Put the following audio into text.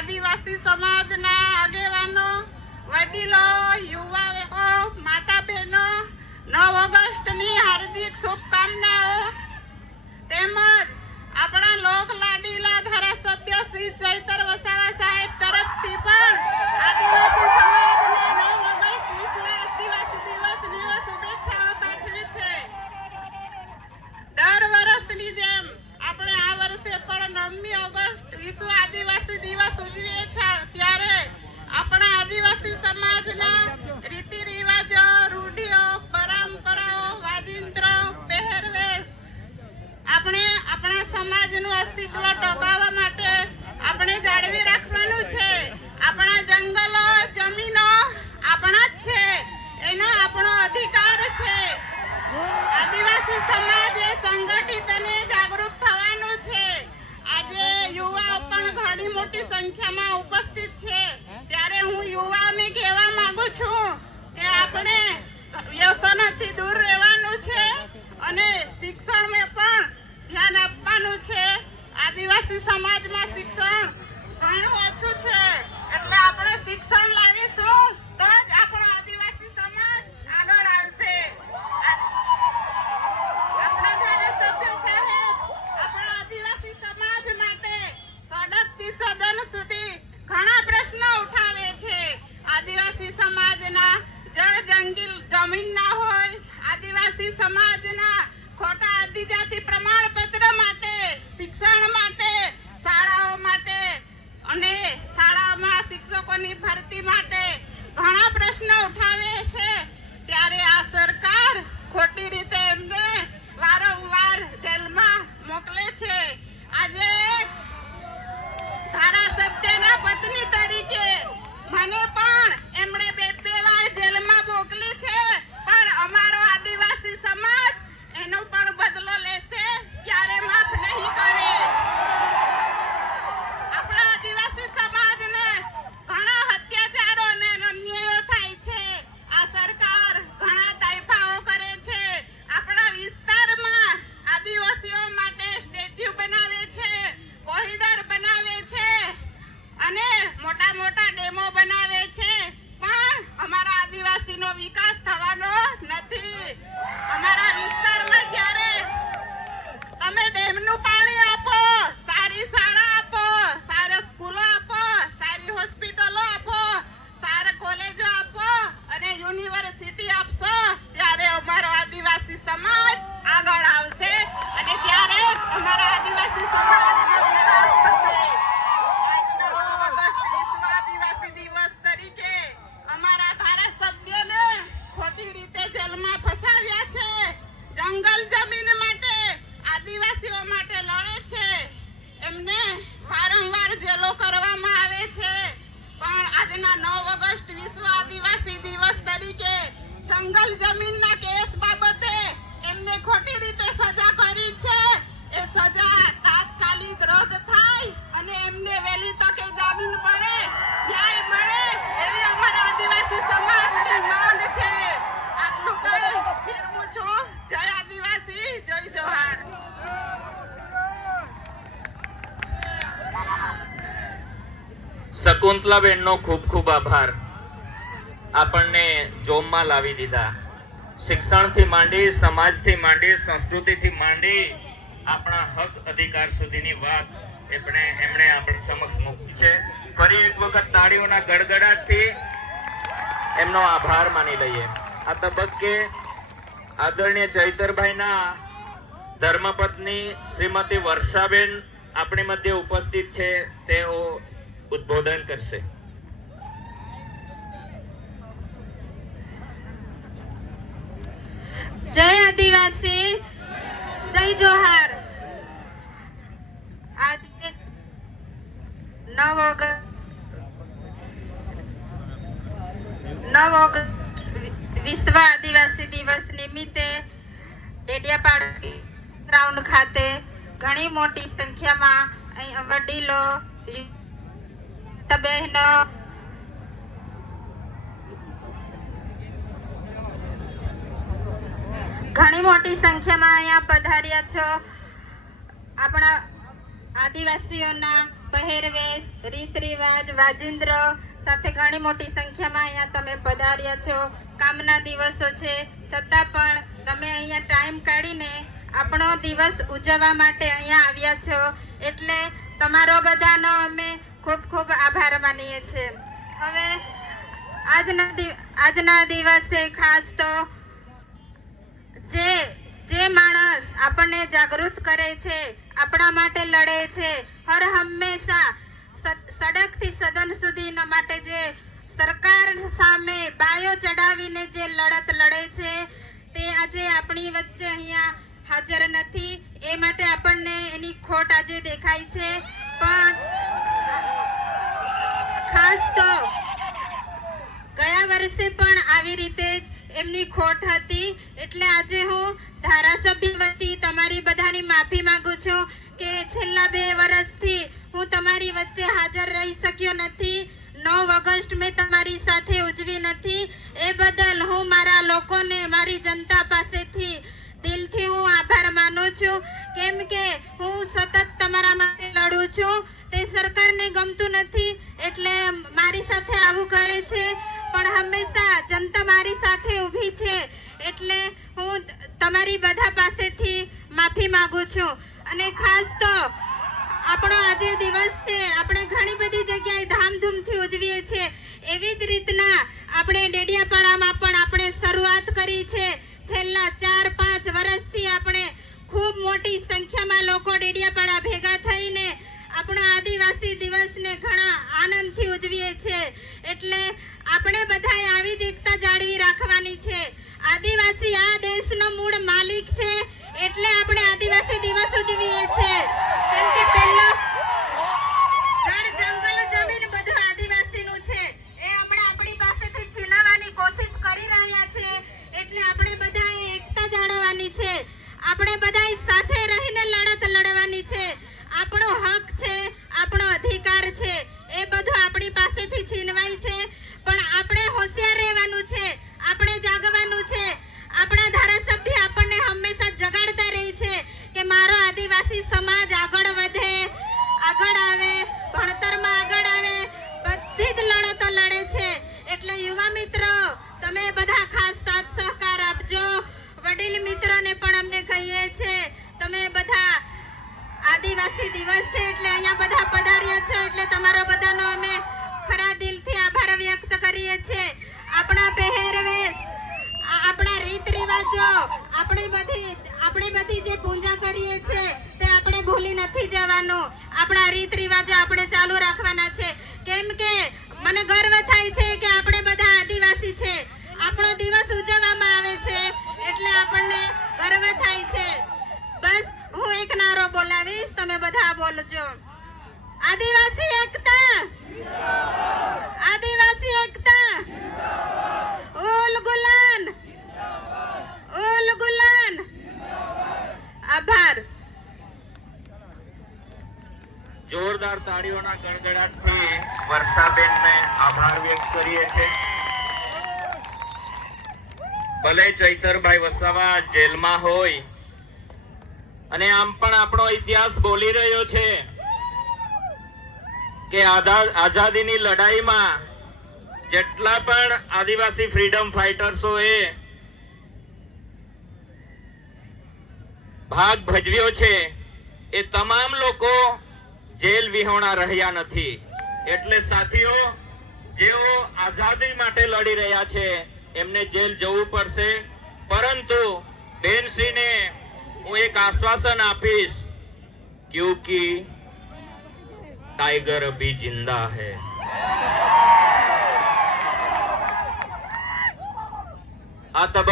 આદિવાસી સમાજના આગેવાનો, વડીલો, યુવાઓ, માતા બહેનો 9 ઓગસ્ટની હાર્દિક શુભકામનાઓ તેમજ આપણા લોક લાડીલા ધારાસભ્ય શ્રી ચૈતર વસાવા સાહેબ તરફથી પણ આદિવાસી સમાજને 9 ઓગસ્ટ વિશ્વ આદિવાસી દિવસની શુભેચ્છાઓ પાઠવી છે. દર વર્ષની જેમ આપણે આ વર્ષે પણ 9મી ઓગસ્ટ વિશ્વ આદિવાસી દિવસ ઉજવીએ છીએ. ત્યારે આપણા આદિવાસી સમાજના રીતિ રિવાજો, રૂઢિઓ, પરંપરાઓ, વાજિંત્રો, પહેરવેશ આપણે આપણા સમાજનું અસ્તિત્વ ટકાવવા માટે આપણે જાળવી રાખવાનું છે. આપણા જંગલો, જમીનો આપણા જ છે, એનો આપણો અધિકાર છે. આદિવાસી સમાજે સંગઠિત અને જાગૃત થવાનું છે. આજે યુવાઓ પણ ઘણી મોટી સંખ્યામાં ઉપસ્થિત છે. ત્યારે હું યુવાઓને કહેવા માંગુ છું કે આપણે વ્યસનથી દૂર રહેવાનું છે અને શિક્ષણમાં પણ ધ્યાન આપવાનું છે. આદિવાસી સમાજમાં શિક્ષણ ઘણું ઓછું છે, એટલે આપણે શિક્ષણ લાવીશું તો જ આપણો આદિવાસી સમાજ આગળ આવશે. આપણા ધારાસભ્ય સાહેબ આપણા આદિવાસી સમાજ માટે સડકથી સદન સુધી ઘણા પ્રશ્નો ઉઠાવે છે. આદિવાસી સમાજના જળ જમીન ના હોય, આદિવાસી સમાજના ખોટા આદિજાતિ પ્રમાણપત્ર માટે, શિક્ષણ માટે, શાળાઓ માટે અને શાળામાં શિક્ષકોની ભરતી માટે ઘણા પ્રશ્નો ઉઠાવે છે. ત્યારે આ સરકાર ખોટી રીતે એમને વારંવાર જેલમાં મોકલે છે. આજે ધારાસભ્યના પત્ની તરીકે મને પણ એમણે 2 વાર જેલમાં મોકલી છે, પણ અમારો આદિવાસી સમાજ એનો પણ બદલો લેશે, ક્યારે માફ નહીં કરે. આપણા આદિવાસી સમાજને ઘણા અત્યાચારો અને અન્યાયો થાય છે. આ સરકાર ઘણા દાયફાઓ કરે છે. આપણા વિસ્તારમાં આદિવાસીઓ માટે સ્ટેચ્યુ બનાવે છે, કોરિડોર બનાવે છે અને મોટા મોટા ડેમો બનાવે છે, પણ અમારા આદિવાસીનો વિકાસ થવાનો નથી. અમારા વિસ્તારમાં જ્યારે તમે ડેમનું પાણી આપો, સારી શાળા આપો, સારા સ્કૂલો આપો, સારી હોસ્પિટલો આપો, સારા કોલેજો આપો અને યુનિવર્સિટી આપશો, ત્યારે અમારો આદિવાસી સમાજ આગળ આવશે અને ત્યારે અમારા આદિવાસી સમાજનો વિકાસ થશે. વિશ્વ આદિવાસી દિવસ તરીકે અમારા ધારાસભ્યોને ખોટી રીતે જેલમાં ફસાવ્યા છે. જંગલ જમીન માટે, આદિવાસીઓ માટે લડે છે. એમને વારંવાર જેલો કરવામાં આવે છે, પણ આજના 9 ઓગસ્ટ વિશ્વ આદિવાસી દિવસ તરીકે જંગલ જમીનના કેસ બાબતે એમને ખોટી રીતે સજા કરી છે. એ સજા તાત્કાલિક રદ થાય અને એમને વહેલી તકે જામીન મળે, ન્યાય મળે, એવી અમારા આદિવાસી સમાજની માંગ છે. આટલું કહી વિરમું છું. જય આદિવાસી, જય જોહાર. શકુંતલાબેનનો ખૂબ ખૂબ આભાર. આપણને જોમમાં લાવી દીધા. શિક્ષણથી માંડી, સમાજથી માંડી, સંસ્કૃતિથી માંડી આપણા હક અધિકાર સુધીની વાત એમણે આપણી સમક્ષ મૂકી છે. ફરી એક વખત તાળીઓના ગડગડાટથી એમનો આભાર માની લઈએ. આ તબક્કે આદરણીય ચૈતરભાઈના ધર્મપત્ની શ્રીમતી વર્ષાબેન આપણી મધ્ય ઉપસ્થિત છે. તેઓ ઉદ્બોધન કરશે. જય આદિવાસી, જય જોહાર. આજે 9 ઓગસ્ટ વિશ્વ આદિવાસી દિવસ નિમિત્તે ડેડિયાપાડા ગ્રાઉન્ડ ખાતે ઘણી મોટી સંખ્યામાં વડીલો, બહેનો, ઘણી મોટી સંખ્યામાં અહીંયા પધાર્યા છો. આપણા આદિવાસીઓના પહેરવેશ, રીત રિવાજ, વાજિંદ્ર સાથે ઘણી મોટી સંખ્યામાં અહીંયા તમે પધાર્યા છો. કામના દિવસો છે છતાં પણ તમે અહીંયા ટાઈમ કાઢીને આપણો દિવસ ઉજવવા માટે અહીંયા આવ્યા છો, એટલે તમારો બધાનો અમે ખૂબ ખૂબ આભાર માનીએ છીએ. હવે આજના દિવસે ખાસ તો જે માણસ આપણને જાગૃત કરે છે, આપણા માટે લડે છે, હર હંમેશા સડકથી સદન સુધીના માટે જે સરકાર સામે બાયો ચડાવીને જે લડત લડે છે તે આજે આપણી વચ્ચે અહીંયા હાજર નથી. એ માટે આપણને એની ખોટ આજે દેખાય છે. પણ ખાસ તો ગયા વર્ષે પણ આવી રીતે જ એમની ખોટ હતી, એટલે આજે હું ધારાસભ્ય વતી તમારી બધાની માફી માંગુ છું કે છેલ્લા 2 વર્ષથી હું તમારી વચ્ચે હાજર રહી શક્યો નથી. 9 ઓગસ્ટ મેં તમારી સાથે ઉજવી નથી. એ બદલ હું મારા લોકોને, મારી જનતા પાસેથી દિલથી હું આભાર માનું છું, કેમ કે હું સતત તમારા માટે લડું છું. તે સરકારને ગમતું નથી એટલે મારી સાથે આવું કરે છે, પણ હંમેશા જનતા મારી સાથે ઊભી છે, એટલે હું તમારી બધા પાસેથી માફી માંગુ છું. અને ખાસ તો આપણો આજે દિવસ છે, આપણે ઘણી બધી જગ્યાએ ધામધૂમથી ઉજવીએ છીએ. એવી જ રીતના આપણે ડેડિયાપાડામાં પણ આપણે શરૂઆત કરી છે. છેલ્લા 4-5 વર્ષથી આપણે ખૂબ મોટી સંખ્યામાં લોકો ડેડિયાપાડા ભેગા થઈને આપણો આદિવાસી દિવસને ઘણા આનંદથી ઉજવીએ છીએ. એટલે આપણે બધાએ આવી જ એકતા જાળવી રાખવાની છે. આદિવાસી આ દેશનો મૂળ માલિક છે, એટલે આપણે આદિવાસી દિવસ ઉજવીએ છીએ. કેમ કે પહેલો જળ, જંગલ, જમીન બધું આદિવાસીનું છે. એ આપણે આપણી પાસેથી છીનવવાની કોશિશ કરી રહ્યા છે, એટલે આપણે બધાએ એકતા જાળવવાની છે. આપણે બધાએ સાથે રહીને લડત લડવાની છે. આપણો હક છે, આપણો અધિકાર છે, એ બધું આપણી પાસેથી છીનવાય છે, પણ આપણે હોશિયાર રહેવાનું છે, આપણે જાગવાનું છે. આપણા ધારાસભ્ય આપણને હંમેશા જગાડતા રહે છે કે મારો આદિવાસી સમાજ આગળ વધે, આગળ આવે, ભણતરમાં આગળ આવે, બધી જ લડતો લડે છે. એટલે યુવા મિત્રો, તમે બધા ખાસ સાથ સહકાર આપજો. વડીલ મિત્રોને પણ અમને કહીએ છે, તમે બધા આદિવાસી દિવસ છે એટલે અહીંયા બધા પધાર્યા છો, એટલે તમારો બધાનો અમે ખરા દિલથી આભાર વ્યક્ત કરીએ છીએ. આપણા પહેરવેશ, આપણા રીત રિવાજો, આપણી બધી જે પૂજા કરીએ છીએ તે આપણે ભૂલી નથી જવાનું. આપણા રીત રિવાજો આપણે ચાલુ રાખવાના છે, કેમ કે મને ગર્વ થાય છે કે આપણે બધા આદિવાસી છે. આપણો દિવસ ઉજવવામાં આવે છે એટલે આપણને ગર્વ થાય છે. બસ હું એક નારો બોલાવીશ, તમે બધા બોલજો. આદિવાસી એકતા, આદિવાસી એકતા, ઉલ ગુલાન, ઉલ ગુલાન. આભાર. જોરદાર તાળીઓના ગણગડાટથી વર્ષાબેનને આભાર વ્યક્ત કરીએ છીએ. ભલે ચૈતરભાઈ વસાવા જેલમાં હોય અને આમ પણ આપણો ઇતિહાસ બોલી રહ્યો છે કે આઝાદીની લડાઈમાં જેટલા પણ આદિવાસી ફ્રીડમ ફાઇટર્સોએ ભાગ ભજવ્યો છે એ તમામ લોકો જેલ વિહોણા રહ્યા નથી. એટલે સાથીઓ, જેઓ આઝાદી માટે લડી રહ્યા છે એમને જેલ જવું પડશે, પરંતુ બેનશ્રીને હું એક આશ્વાસન આપીશ, ક્યોંકि टाइगर अभी जिंदा है. આ તબક્કે